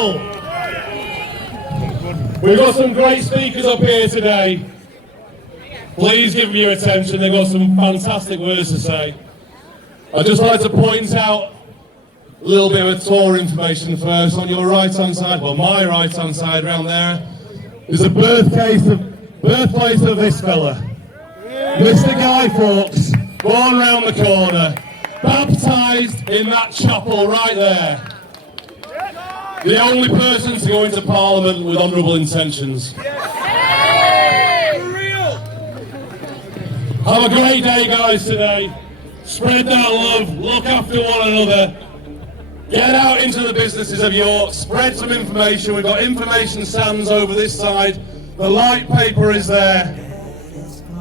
people. We've got some great speakers up here today. Please give them your attention. They've got some fantastic words to say. I'd just like to point out a little bit of tour information first. On your right-hand side, well, my right-hand side around there, is the birthplace of this fella. Mr. Guy Fawkes, born round the corner, baptised in that chapel right there. The only person to go into Parliament with honourable intentions. Have a great day, guys, today. Spread that love, look after one another. Get out into the businesses of York, spread some information. We've got information stands over this side. The light paper is there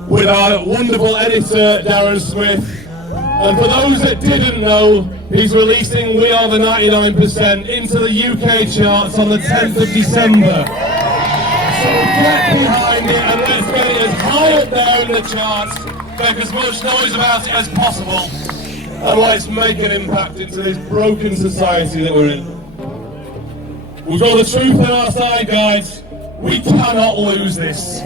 with our wonderful editor, Darren Smith. And for those that didn't know, he's releasing We Are the 99% into the UK charts on the 10th of December. So get behind it and let's get it as high up there in the charts, make as much noise about it as possible, and let's make an impact into this broken society that we're in. We've got the truth on our side, guys. We cannot lose this.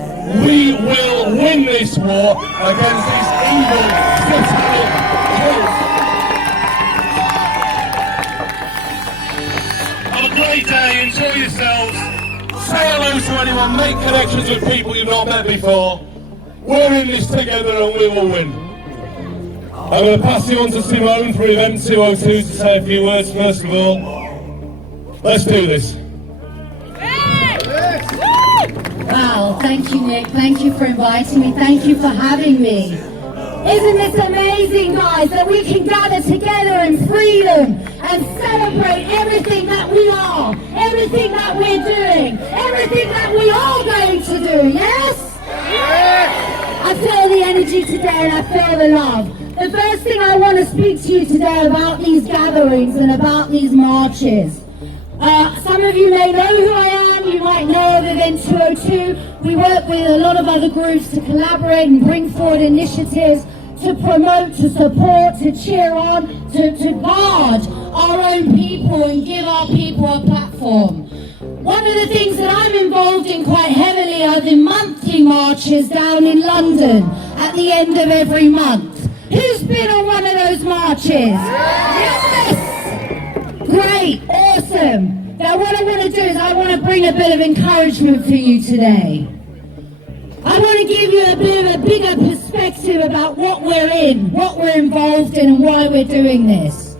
We will win this war against this evil, satanic cult. Have a great day, enjoy yourselves. Say hello to anyone, make connections with people you've not met before. We're in this together and we will win. I'm going to pass you on to Simone for event 202 to say a few words first of all. Let's do this. Wow, thank you, Nick. Thank you for inviting me. Thank you for having me. Isn't this amazing, guys, that we can gather together in freedom and celebrate everything that we are, everything that we're doing, everything that we are going to do, yes? Yes! I feel the energy today and I feel the love. The first thing I want to speak to you today about these gatherings and about these marches. Some of you may know who I am, you might know of Event 202. We work with a lot of other groups to collaborate and bring forward initiatives to promote, to support, to cheer on, to guard our own people and give our people a platform. One of the things that I'm involved in quite heavily are the monthly marches down in London at the end of every month. Who's been on one of those marches? Yes! Great, awesome. Now what I want to do is I want to bring a bit of encouragement for you today. I want to give you a bit of a bigger perspective about what we're in, what we're involved in and why we're doing this.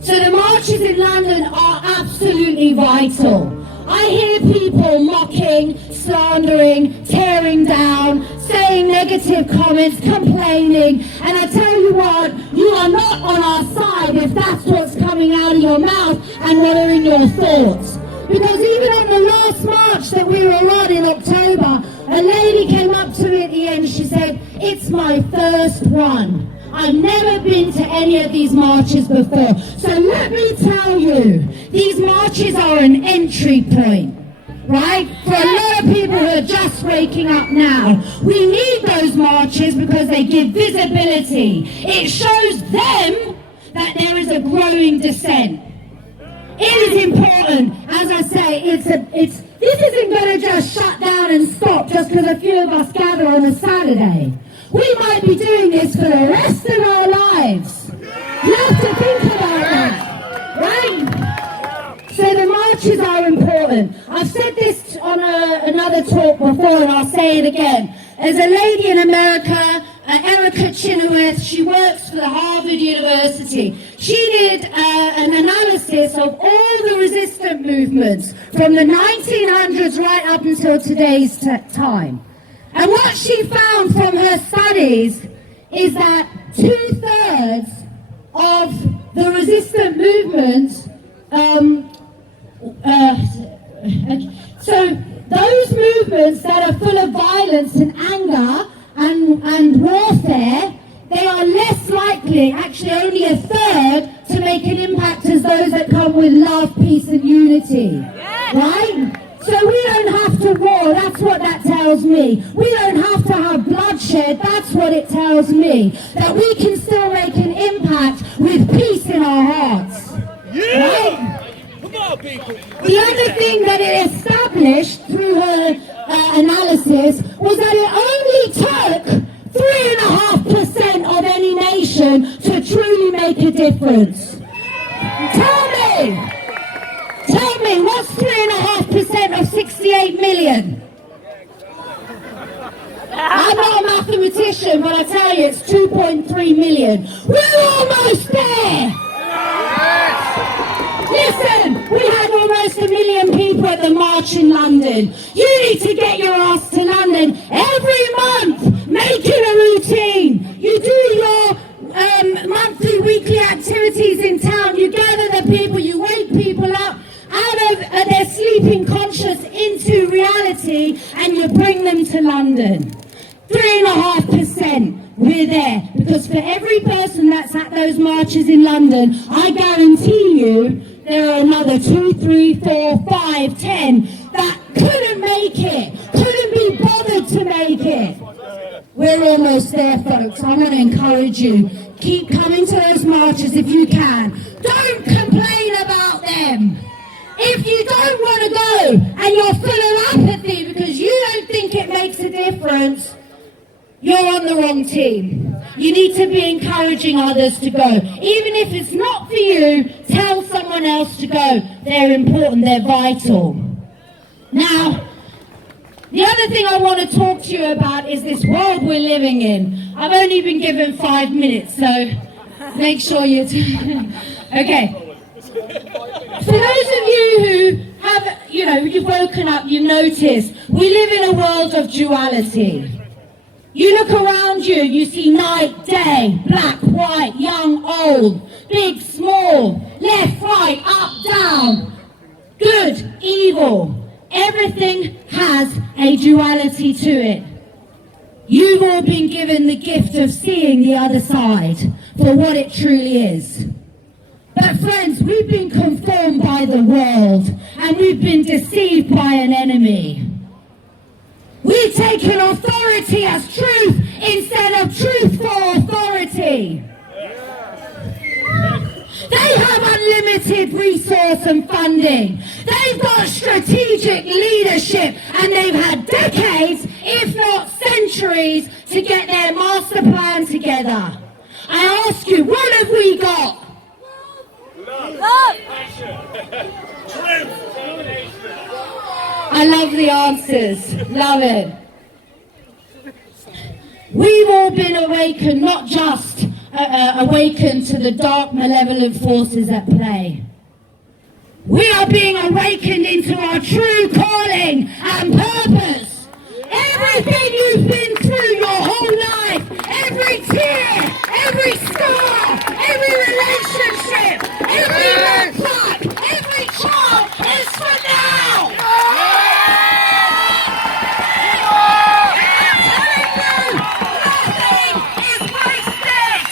So the marches in London are absolutely vital. I hear people mocking, slandering, tearing down, saying negative comments, complaining, and I tell you what, you are not on our side if that's what's coming out of your mouth and what are in your thoughts. Because even on the last march that we were on in October, a lady came up to me at the end, she said, "It's my first one. I've never been to any of these marches before." So let me tell you, these marches are an entry point, right? For a lot of people who are just waking up now. We need those marches because they give visibility. It shows them that there is a growing dissent. It is important, as I say, this isn't going to just shut down and stop just because a few of us gather on a Saturday. We might be doing this for the rest of our lives. You have to think about that, right? So the marches are important. I've said this on another talk before and I'll say it again. There's a lady in America, Erica Chenoweth, she works for the Harvard University. She did an analysis of all the resistant movements from the 1900s right up until today's time. And what she found from her studies is that 2/3 of the resistant movements, so those movements that are full of violence and anger and warfare, they are less likely, actually only 1/3, to make an impact as those that come with love, peace and unity, right? So we don't have to war, that's what that tells me. We don't have to have bloodshed, that's what it tells me. That we can still make an impact with peace in our hearts. Right? The other thing that it established through her analysis was that it only took 3.5% of any nation to truly make a difference. Tell me, what's 3.5% of 68 million? I'm not a mathematician, but I tell you, it's 2.3 million. We're almost there! Listen, we had almost 1 million people at the march in London. You need to get your ass to London every month. Make it a routine. You do your monthly, weekly activities in town. You gather the people, you wake people up out of their sleeping conscious into reality, and you bring them to London. 3.5%. We're there. Because for every person that's at those marches in London, I guarantee you there are another 2, 3, 4, 5, 10 that couldn't make it, couldn't be bothered to make it. We're almost there, folks. I want to encourage you. Keep coming to those marches if you can. Don't complain about them. If you don't want to go and you're full of apathy because you don't think it makes a difference, you're on the wrong team. You need to be encouraging others to go. Even if it's not for you, tell someone else to go. They're important, they're vital. Now, the other thing I want to talk to you about is this world we're living in. I've only been given 5 minutes, so make sure you... Okay. For those of you who have, you've woken up, you notice, we live in a world of duality. You look around you, you see night, day, black, white, young, old, big, small, left, right, up, down, good, evil. Everything has a duality to it. You've all been given the gift of seeing the other side for what it truly is. But friends, we've been conformed by the world and we've been deceived by an enemy. We've taken authority as truth instead of truth for authority. They have unlimited resource and funding. They've got strategic leadership and they've had decades, if not centuries, to get their master plan together. I ask you, what have we got? Love. Truth. I love the answers. Love it. We've all been awakened, not just awakened to the dark, malevolent forces at play. We are being awakened into our true calling and purpose. Everything you've been through your whole life, every tear, every scar, every relationship, every roadblock, every child is for now. I'm telling you, nothing is wasted.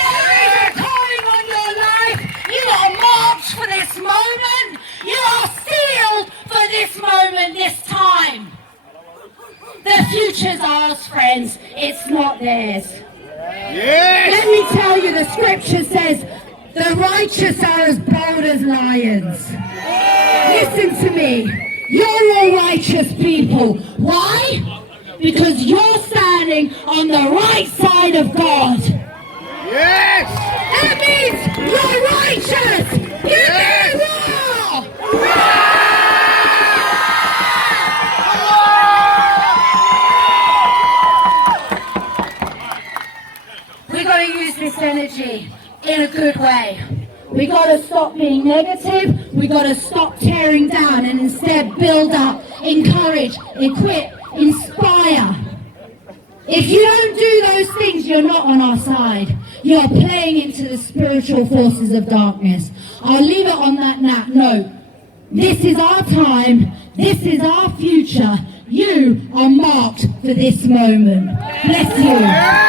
There is a calling on your life. You are marked for this moment. You are sealed for this moment, this time. The future's ours, friends. It's not theirs. Yes. Let me tell you, the scripture says, the righteous are as bold as lions. Listen to me. You're all righteous people. Why? Because you're standing on the right side of God. Yes. That means you're righteous. You do well. We've got to use this energy in a good way. We got to stop being negative. We got to stop tearing down and instead build up, encourage, equip, inspire. If you don't do those things, you're not on our side. You're playing into the spiritual forces of darkness. I'll leave it on that note. This is our time. This is our future. You are marked for this moment. Bless you.